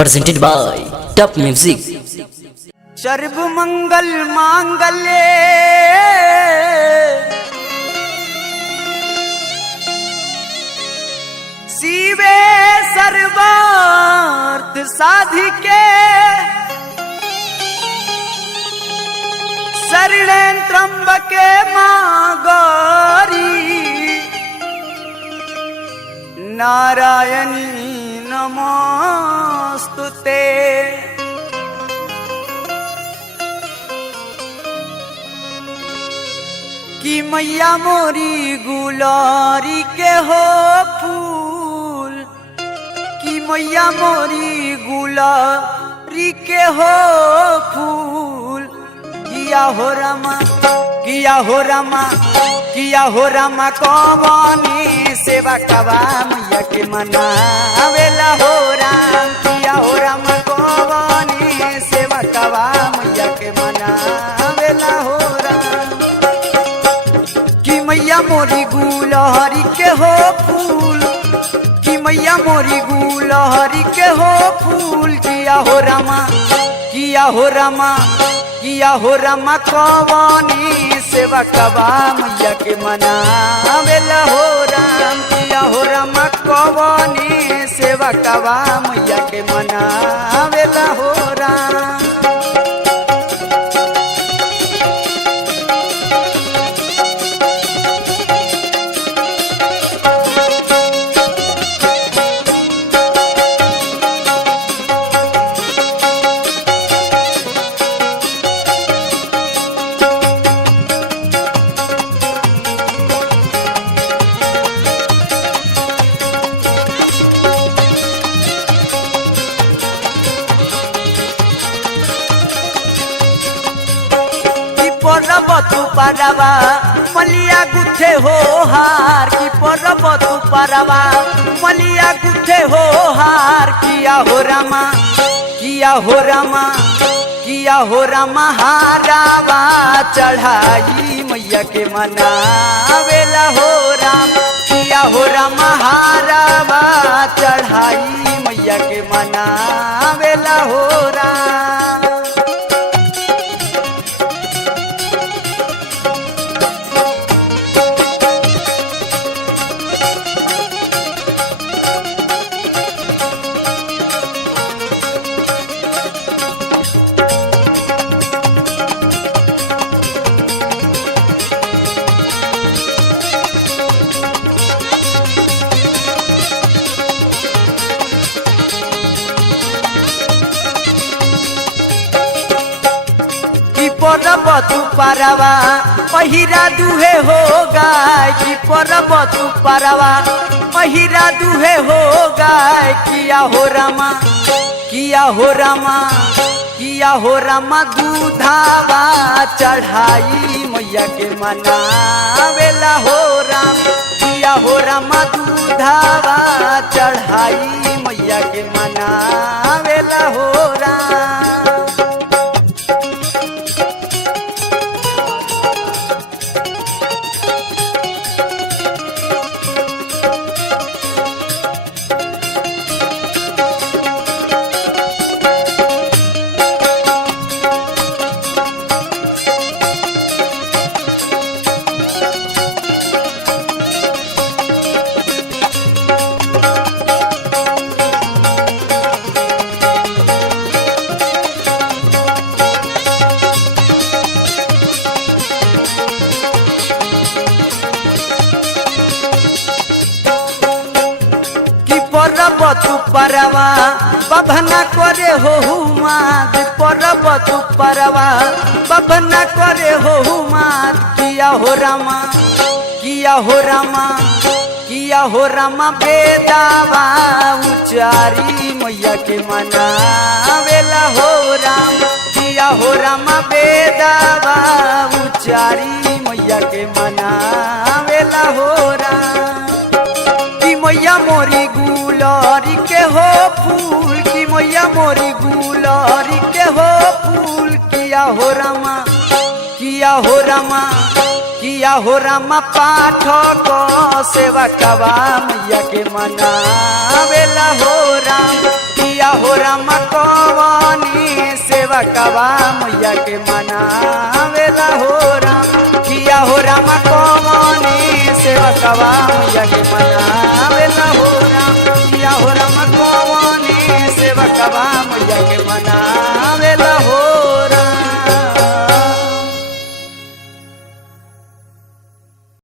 presented by Top Music। सर्व मंगल मांगल्ये शिवे सर्वार्थ साधिके शरणे त्र्यंबके मां गौरी नारायणी नमोस्तुते। कि मैया मोरी गुलारी के हो फूल, कि मैया मोरी गुलारी के हो फूल। किया हो रमा, किया हो रमा, किया हो रमा कवानी सेवा कवा मैया के मनावेला हो राम। किया हो रमा कवानी सेवा कवा मैया के मनावेला हो राम। कि मैया मोरी गुलहरी के हो फूल, कि मैया मोरी गुलहरी के हो फूल। किया हो रमा, किया हो रमा, किया हो रमा कवानी सेवा कवा मैया के मनावेला हो राम। किया हो रमा कवानी सेवा कवा मैया के मनावेला हो राम। परब तू परवा मलिया गुथे हो हार। की परब तू परवा मलिया गुथे हो हार। किया हो रमा, किया हो रमा, किया हो रमा हारावा चढ़ाई मैया के मनावेला हो राम। किया हो रमा हारावा चढ़ाई मैया के मनावेला हो राम। परब तू परवा पहिरा दुहे हो गाय। की परब तू परवा पहिरा दुहे हो गाय। किया हो रमा, किया हो रमा, किया हो रमा दूधावा चढ़ाई मैया के मनावेला हो राम। किया हो रमा दूधावा चढ़ाई मैया के मनावेला हो राम। परब तू परवा बभना करे हो माद। परब तू परवा बभना करे हो माद। किया हो रमा, किया हो रमा, किया हो रमा बेदावा उचारी मैया के मनावेला हो राम। किया हो रमा बेदावा उचारी मैया के मनावेला हो राम। कि मैया मोरी गुलारी के हो फूल, कि मैया मोरी गुलारी के हो फूल। किया हो रमा, किया हो रमा, किया हो राम पाठक सेवा कवा मैया के मनावेला हो राम। किया हो राम कवानी सेवा कवा मैया के मनावेला हो राम। किया हो राम कवानी सेवा कवा मैया के मनावेला